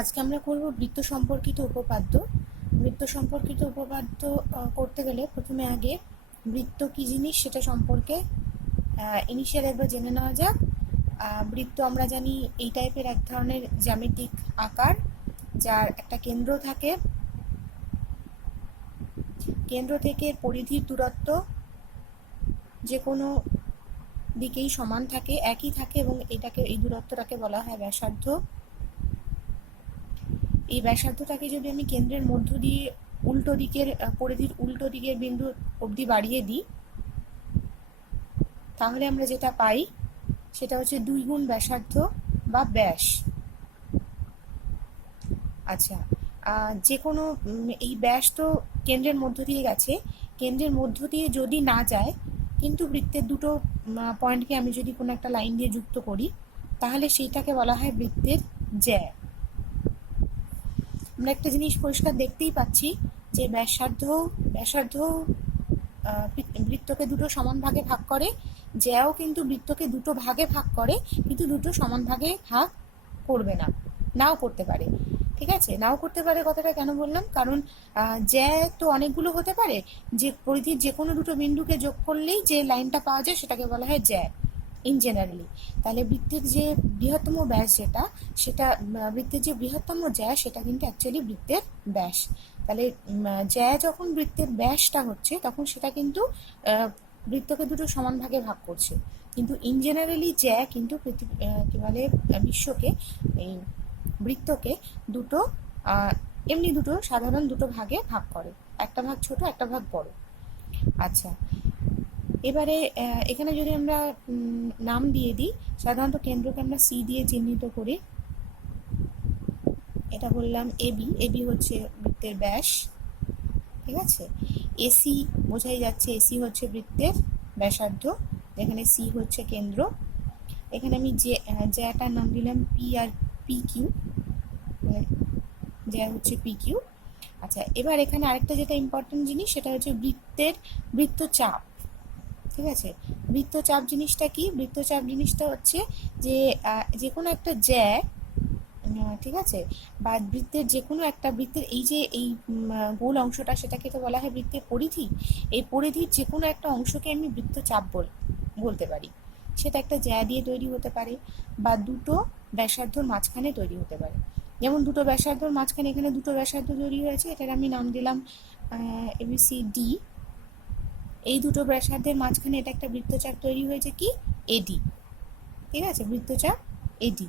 আজকে আমরা করব বৃত্ত সম্পর্কিত উপপাদ্য। বৃত্ত সম্পর্কিত উপপাদ্য করতে গেলে প্রথমে আগে বৃত্ত কি জিনিস সেটা সম্পর্কে ইনিশিয়াল একবার জেনে নেওয়া যাক। বৃত্ত আমরা জানি এই টাইপের এক ধরনের জ্যামিতিক আকার, যার একটা কেন্দ্র থাকে। কেন্দ্র থেকে পরিধির দূরত্ব যে কোনো দিকেই সমান থাকে, একই থাকে, এবং এই দূরত্বটাকে বলা হয় ব্যাসার্ধ। এই ব্যাসার্ধটাকে যদি আমি কেন্দ্রের মধ্য দিয়ে উল্টো দিকের পরিধির উল্টো দিকের বিন্দু অবধি বাড়িয়ে দিই, তাহলে আমরা যেটা পাই সেটা হচ্ছে 2 গুণ ব্যাসার্ধ বা ব্যাস। আচ্ছা, যে কোনো এই ব্যাস তো কেন্দ্রের মধ্য দিয়ে গেছে, কেন্দ্রের মধ্য দিয়ে যদি না যায় কিন্তু বৃত্তের দুটো পয়েন্টকে আমি যদি কোনো একটা লাইন দিয়ে যুক্ত করি, তাহলে সেইটাকে বলা হয় বৃত্তের জ্যা। আমরা একটা জিনিস পরিষ্কার দেখতেই পাচ্ছি যে ব্যাসার্ধ বৃত্তকে দুটো সমান ভাগে ভাগ করে, জ্যাও কিন্তু বৃত্তকে দুটো ভাগে ভাগ করে, কিন্তু দুটো সমান ভাগে ভাগ করবে না, নাও করতে পারে। ঠিক আছে, নাও করতে পারে কথাটা কেন বললাম, কারণ জ্যা তো অনেকগুলো হতে পারে, যে পরিধির যে কোনো দুটো বিন্দুকে যোগ করলেই যে লাইনটা পাওয়া যায় সেটাকে বলা হয় জ্যা ইন জেনারেলি। তাহলে বৃত্তের যে বৃহত্তম ব্যাস বৃত্তের যে বৃহত্তম জ্যা সেটা কিন্তু অ্যাকচুয়ালি বৃত্তের ব্যাস। তাহলে জ্যা যখন বৃত্তের ব্যাসটা হচ্ছে তখন সেটা কিন্তু বৃত্তকে দুটো সমান ভাগে ভাগ করছে, কিন্তু ইন জেনারেলি জ্যা কিন্তু কি বলে বিশ্বকে এই বৃত্তকে দুটো এমনি দুটো সাধারণ দুটো ভাগে ভাগ করে, একটা ভাগ ছোট একটা ভাগ বড়। আচ্ছা, এবারে এখানে যদি আমরা নাম দিয়ে দিই, সাধারণত কেন্দ্রকে আমরা সি দিয়ে চিহ্নিত করি। এটা বললাম এবি, এবি হচ্ছে বৃত্তের ব্যাস। ঠিক আছে, এসি বোঝাই যাচ্ছে, এসি হচ্ছে বৃত্তের ব্যাসার্ধ, যেখানে সি হচ্ছে কেন্দ্র। এখানে আমি জ্যাটার নাম দিলাম পি আর পি কিউ, জ্যা হচ্ছে পি কিউ। আচ্ছা, এবার এখানে আরেকটা যেটা ইম্পর্টেন্ট জিনিস সেটা হচ্ছে বৃত্তচাপ। ঠিক আছে, বৃত্তচাপ জিনিসটা কি? বৃত্তচাপ জিনিসটা হচ্ছে যে কোনো একটা জ্যা, ঠিক আছে, বা বৃত্তের যে কোনো একটা বৃত্তের এই গোল অংশটা সেটাকে তো বলা হয় বৃত্তের পরিধি। এই পরিধির যে কোনো একটা অংশকে আমি বৃত্তচাপ বলতে পারি। সেটা একটা জ্যা দিয়ে তৈরি হতে পারে বা দুটো ব্যাসার্ধর মাঝখানে তৈরি হতে পারে। যেমন দুটো ব্যাসার্ধর মাঝখানে এখানে দুটো ব্যাসার্ধ তৈরি হয়েছে, এটার আমি নাম দিলাম ABCD। এই দুটো ব্যাসার্ধের মাঝখানে এটা একটা বৃত্তচাপ তৈরি হয়েছে, কি এডি। ঠিক আছে, বৃত্তচাপ এডি।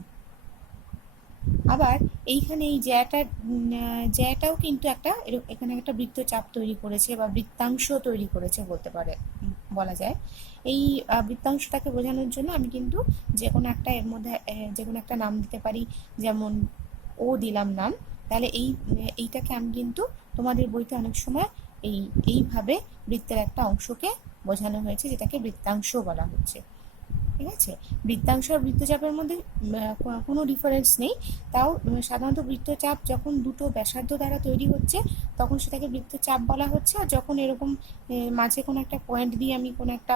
আবার এইখানে এই জ্যাটাও কিন্তু এখানে একটা বৃত্তচাপ তৈরি করেছে বা বৃত্তাংশ তৈরি করেছে বলা যায়। এই বৃত্তাংশটাকে বোঝানোর জন্য আমি কিন্তু যে কোনো একটা এর মধ্যে যে কোনো একটা নাম দিতে পারি, যেমন ও দিলাম নাম। তাহলে এইটাকে আমি কিন্তু তোমাদের বইতে অনেক সময় এইভাবে বৃত্তের একটা অংশকে বোঝানো হয়েছে, যেটাকে বৃত্তাংশ বলা হচ্ছে। ঠিক আছে, বৃত্তাংশ আর বৃত্তচাপের মধ্যে কোনো ডিফারেন্স নেই। তাও সাধারণত বৃত্তচাপ যখন দুটো ব্যাসার্ধ দ্বারা তৈরি হচ্ছে তখন সেটাকে বৃত্তচাপ বলা হচ্ছে, আর যখন এরকম মাঝে কোনো একটা পয়েন্ট দিয়ে আমি কোনো একটা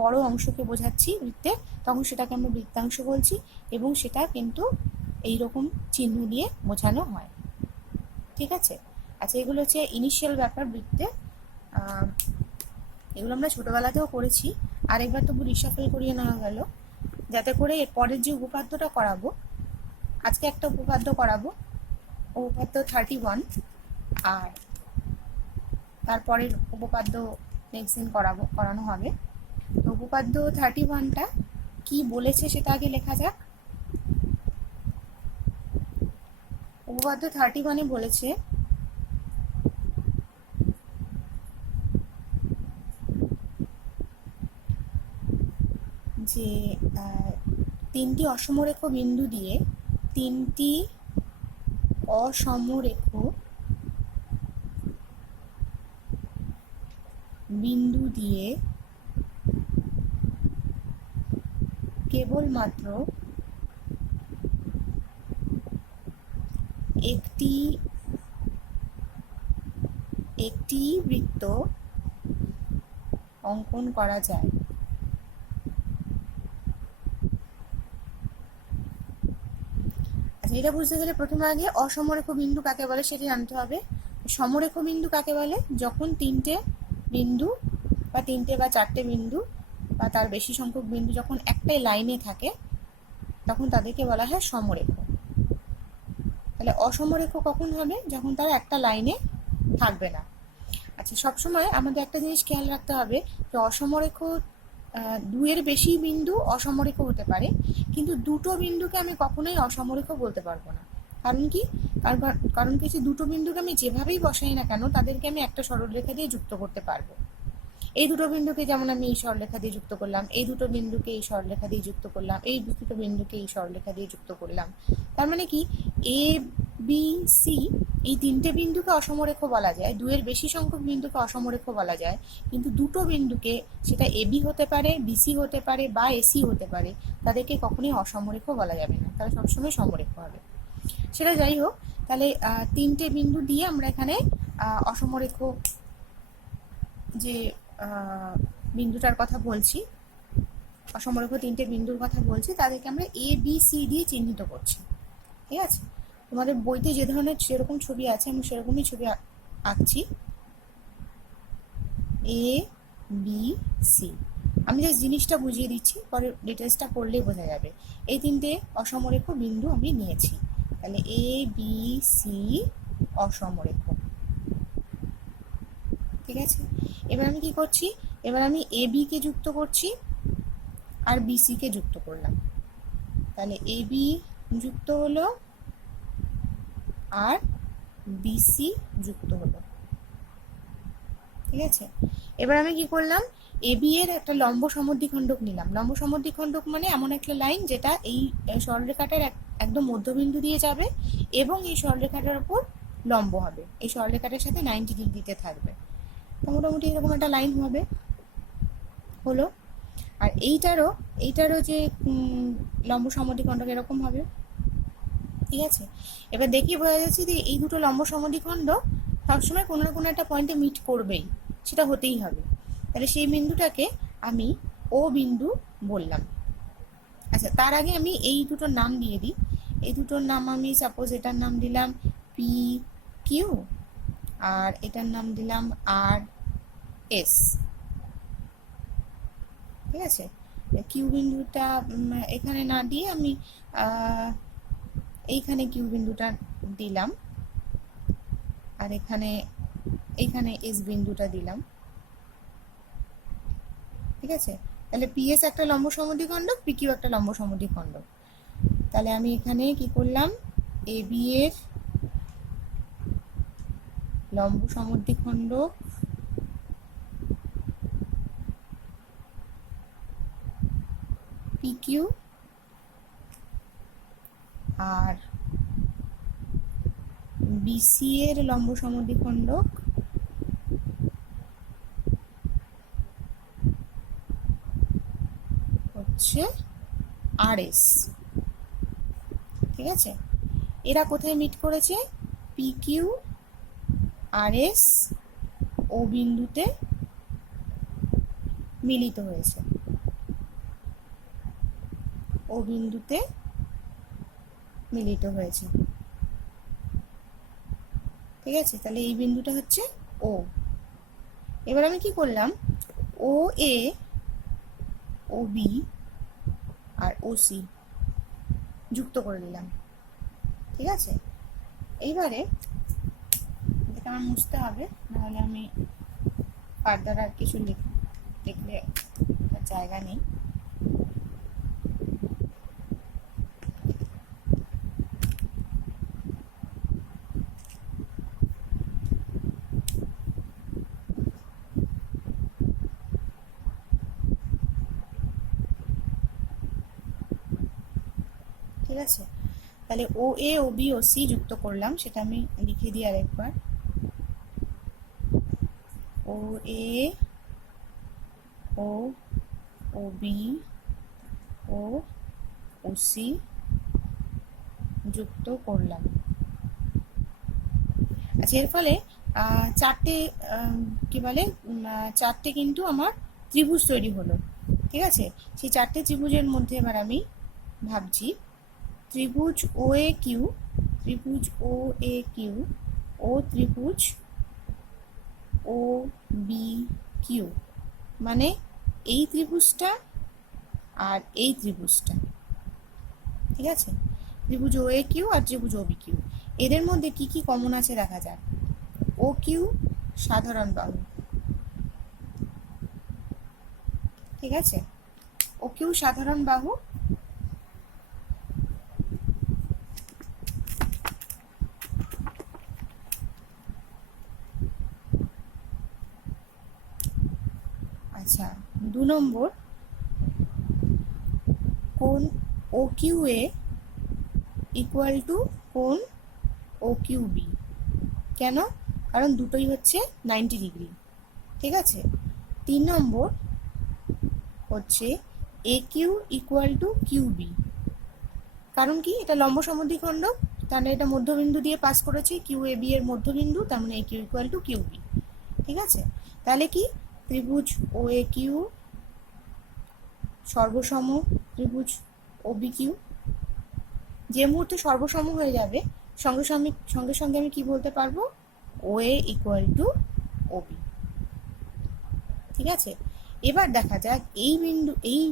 বড় অংশকে বোঝাচ্ছি বৃত্তে, তখন সেটাকে আমরা বৃত্তাংশ বলছি, এবং সেটা কিন্তু এইরকম চিহ্ন দিয়ে বোঝানো হয়। ঠিক আছে, আচ্ছা, এগুলো হচ্ছে ইনিশিয়াল ব্যাপার বৃত্তে। এগুলো আমরা ছোটোবেলাতেও করেছি, আরেকবার তবু রিসাফেল করিয়ে নেওয়া গেল, যাতে করে এর পরের যে উপপাদ্যটা করাবো, আজকে একটা উপপাদ্য করাবো, উপপাদ্য 31, আর তারপরের উপপাদ্য নেক্সট দিন করানো হবে। তো উপপাদ্য 31টা কি বলেছে সেটা আগে লেখা যাক। উপপাদ্য 31-এ বলেছে যে তিনটি অসমরেখ বিন্দু দিয়ে তিনটি অসমরেখ বিন্দু দিয়ে কেবলমাত্র একটি বৃত্ত অঙ্কন করা যায়। আচ্ছা, এটা বুঝতে গেলে প্রথমে আগে অসমরেখ বিন্দু কাকে বলে সেটা জানতে হবে। সমরেখ বিন্দু কাকে বলে? যখন তিনটে বিন্দু বা তিনটে বা চারটে বিন্দু বা তার বেশি সংখ্যক বিন্দু যখন একটাই লাইনে থাকে তখন তাদেরকে বলা হয় সমরেখ। তাহলে অসমরেখ কখন হবে? যখন তারা একটা লাইনে থাকবে না। আচ্ছা, সবসময় আমাদের একটা জিনিস খেয়াল রাখতে হবে যে অসমরেখ দুইয়ের বেশি বিন্দু অসমরেখ হতে পারে, কিন্তু দুটো বিন্দুকে আমি কখনোই অসমরেখ বলতে পারবো না। কারণ কি? কারণ কিছু দুটো বিন্দুকে আমি যেভাবেই বসাই না কেন তাদেরকে আমি একটা সরলরেখা দিয়ে যুক্ত করতে পারবো। এই দুটো বিন্দুকে যেমন আমি এই সরলরেখা দিয়ে যুক্ত করলাম, এই দুটো বিন্দুকে এই সরলরেখা দিয়ে যুক্ত করলাম, এই দুটো বিন্দুকে এই সরলরেখা দিয়ে যুক্ত করলাম। তার মানে কি, এ বি সি এই তিনটে বিন্দুকে অসমরেখ বলা যায়, দুইয়ের বেশি সংখ্যক বিন্দুকে অসমরেখ বলা যায়, কিন্তু দুটো বিন্দুকে, সেটা এবি হতে পারে, বিসি হতে পারে বা এসি হতে পারে, তাদেরকে কখনোই অসমরেখ বলা যাবে না, তারা সবসময় সমরেখ হবে। সেটা যাই হোক, তাহলে তিনটে বিন্দু দিয়ে আমরা এখানে অসমরেখ যে বিন্দুটার কথা বলছি, অসমরেখ তিনটে বিন্দুর কথা বলছি, তাদেরকে আমরা এ বি সি দিয়ে চিহ্নিত করছি। ঠিক আছে? তোমাদের বইতে যে ধরনের যেরকম ছবি আছে আমি সেরকমই ছবি আঁকছি, এ বি সি। আমি যে জিনিসটা বুঝিয়ে দিচ্ছি, পরে ডিটেলসটা পড়লেই বোঝা যাবে। এই তিনটে অসমরেখ বিন্দু আমি নিয়েছি, তাহলে এ বি সি অসমরেখ। ঠিক আছে? এবার আমি কি করছি? এবার আমি এ বি কে যুক্ত করছি আর বিসি কে যুক্ত করলাম, তাহলে এ বি যুক্ত হলো আর বিসি যুক্ত হলো। ঠিক আছে? এবার আমি কি করলাম? এ বি এর একটা লম্ব সমদ্বিখণ্ডক নিলাম। লম্ব সমদ্বিখণ্ডক মানে এমন একটা লাইন যেটা এই সরলরেখাটার একদম মধ্যবিন্দু দিয়ে যাবে এবং এই সরলরেখাটার উপর লম্ব হবে, এই সরলরেখাটার সাথে 90 ডিগ্রিতে থাকবে। মোটামুটি এরকম একটা লাইন হবে, হলো। আর এইটারও যে লম্ব সমদ্বিখণ্ডক এরকম হবে। ঠিক আছে? এবার দেখি বোঝা যাচ্ছে যে এই দুটো লম্ব সমদ্বিখণ্ডক সবসময় কোনো না কোনো একটা পয়েন্টে মিট করবেই, সেটা হতেই হবে। তাহলে সেই বিন্দুটাকে আমি ও বিন্দু বললাম। আচ্ছা, তার আগে আমি এই দুটোর নাম দিয়ে দিই। এই দুটোর নাম আমি সাপোজ এটার নাম দিলাম পি কিউ আর এটার নাম দিলাম আর এস। ঠিক আছে? কিউ বিন্দুটা এখানে না দিয়ে আমি এইখানে কিউ বিন্দুটা দিলাম আর এইখানে এস বিন্দুটা দিলাম। ঠিক আছে? তাহলে পিএস একটা লম্ব সমদ্বিখণ্ডক, পিকিউ একটা লম্ব সমদ্বিখণ্ডক। তাহলে আমি এখানে কি করলাম? এ বি এর লম্ব সমদ্বিখণ্ডক পিকিউ আর বিসি এর লম্ব সমদ্বিখণ্ডক হচ্ছে আর এস। ঠিক আছে? এরা কোথায় মিট করেছে? পি কিউ আর এস ও বিন্দুতে মিলিত হয়েছে, ও বিন্দুতে মিলিত হয়েছে। ঠিক আছে? তাহলে এই বিন্দুটা হচ্ছে ও। এবার আমি কি করলাম? ও এ, ও বি আর ও সি যুক্ত করে দিলাম। ঠিক আছে? এইবারে এটা আমার মুছতে হবে, নাহলে আমি ফার্দার আর কিছু লিখলে জায়গা নেই। ঠিক আছে? তাহলে ও এ, ও বি, ও সি যুক্ত করলাম, সেটা আমি লিখে দিই আরেকবার। ও এ, ও বি, ও সি যুক্ত করলাম। আচ্ছা, এর ফলে চারটে কি বলে চারটে কিন্তু আমার ত্রিভুজ তৈরি হলো। ঠিক আছে? সেই চারটে ত্রিভুজের মধ্যে এবার আমি ভাবছি ত্রিভুজ ও এ কিউ, ত্রিভুজ ও এ কিউ ও ত্রিভুজ ও বি কিউ, মানে এই ত্রিভুজটা আর এই ত্রিভুজটা, ঠিক আছে? ত্রিভুজ ও এ কিউ আর ত্রিভুজ ও বি কিউ, এদের মধ্যে কি কি কমন আছে দেখা যাক। ও কিউ সাধারণ বাহু, ঠিক আছে? ও কিউ সাধারণ বাহু, আচ্ছা 2 নম্বর কোণ ও কিউ এ ইকুয়াল টু কোণ ও কিউ বি, কেন? কারণ দুটোই হচ্ছে 90 ডিগ্রি, ঠিক আছে? 3 নম্বর হচ্ছে A Q equal to Q B, কারণ কি? এটা লম্ব সমদ্বিখণ্ড, তাহলে এটা মধ্যবিন্দু দিয়ে পাস করেছে, কিউ এ বি এর মধ্যবিন্দু, তার মানে A Q equal to Q B, ঠিক আছে? তাহলে কি ত্রিভুজ ও এ কিউ সর্বসম ত্রিভুজ ও বি কিউ, যে মুহূর্তে সর্বসম হয়ে যাবে সঙ্গে সঙ্গে আমি কি বলতে পারবো? ও A equal to O B, ঠিক আছে? এবার দেখা যাক এই বিন্দু, এই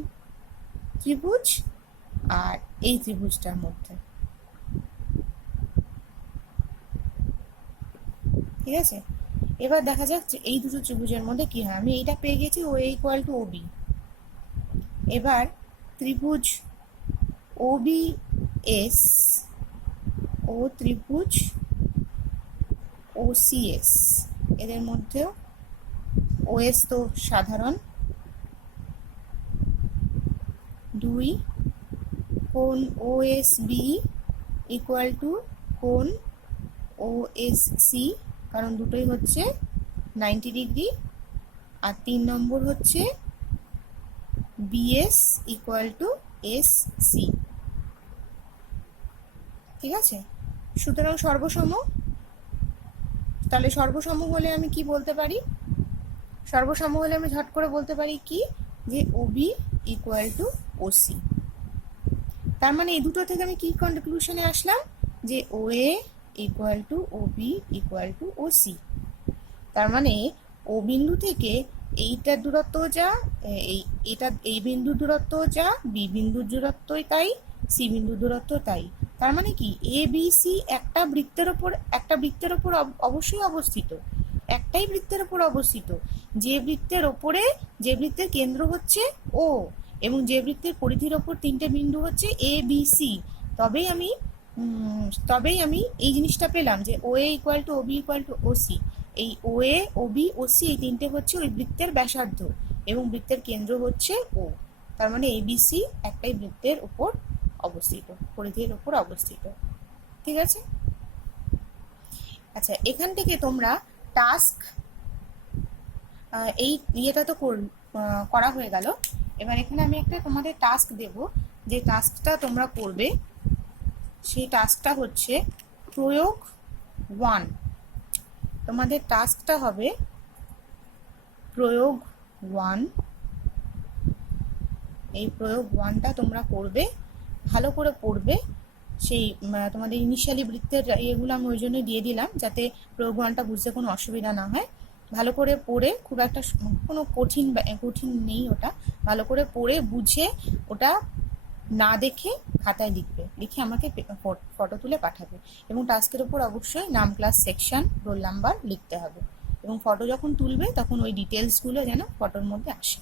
ত্রিভুজ আর এই ত্রিভুজটার মধ্যে, ঠিক আছে? এবার দেখা যাক যে এই দুটো ত্রিভুজের মধ্যে কি হয়। আমি এইটা পেয়ে গেছি ও A equal to O B. এবার ত্রিভুজ ও বি এস ও ত্রিভুজ ও সি এস, এদের মধ্যেও ও এস তো সাধারণ, 2 কোণ ও এস বি ইকুয়াল টু কোণ ও এস সি, কারণ দুটোই হচ্ছে 90 ডিগ্রি। আর 3 নম্বর হচ্ছে BS equal to S C, ঠিক আছে? সুতরাং সর্বসম, তাহলে সর্বসম হলে আমি কি বলতে পারি? সর্বসম হলে আমি ঝট করে বলতে পারি কি, যে O B equal to O C. তার মানে এই দুটো থেকে আমি কি কনক্লুশনে আসলাম, যে O A equal to O B equal to O C. তার মানে ও বিন্দু থেকে এইটার দূরত্ব যা, এই বিন্দুর দূরত্ব যা, বি বিন্দুর দূরত্বই তাই, সি বিন্দুর দূরত্ব তাই। তার মানে কি এ বি সি একটা বৃত্তের ওপর অবশ্যই অবস্থিত, একটাই বৃত্তের ওপর অবস্থিত, যে বৃত্তের কেন্দ্র হচ্ছে ও, এবং যে বৃত্তের পরিধির ওপর 3টে বিন্দু হচ্ছে এ বি সি, তবেই আমি এই জিনিসটা পেলাম যে O A equal to O B equal to O C. এই ও এ, ও বি, ও সি এই 3টে হচ্ছে ওই বৃত্তের ব্যাসার্ধ, এবং বৃত্তের কেন্দ্র হচ্ছে ও। তার মানে এ বি সি একটাই বৃত্তের উপর অবস্থিত, পরিধির উপর অবস্থিত, ঠিক আছে? আচ্ছা, এখান থেকে তোমরা টাস্ক, এই ইয়েটা তো করা হয়ে গেল। এবার এখানে আমি একটা তোমাদের টাস্ক দেব, যে টাস্কটা তোমরা করবে সেই টাস্কটা হচ্ছে প্রয়োগ 1। তোমাদের টাস্কটা হবে প্রয়োগ 1। এই প্রয়োগ 1টা তোমরা করবে, ভালো করে পড়বে। সেই তোমাদের ইনিশিয়ালি বৃত্তের এগুলো আমি ওই জন্য দিয়ে দিলাম, যাতে প্রয়োগ 1টা বুঝতে কোনো অসুবিধা না হয়। ভালো করে পড়ে, খুব একটা কোনো কঠিন নেই ওটা, ভালো করে পড়ে বুঝে ওটা না দেখে খাতায় লিখে আমাকে ফটো তুলে পাঠাবে। এবং টাস্কের উপর অবশ্যই নাম, ক্লাস, সেকশন, রোল নাম্বার লিখতে হবে। এবং ফটো যখন তুলবে তখন ওই ডিটেলসগুলো যেন ফটোর মধ্যে আসে।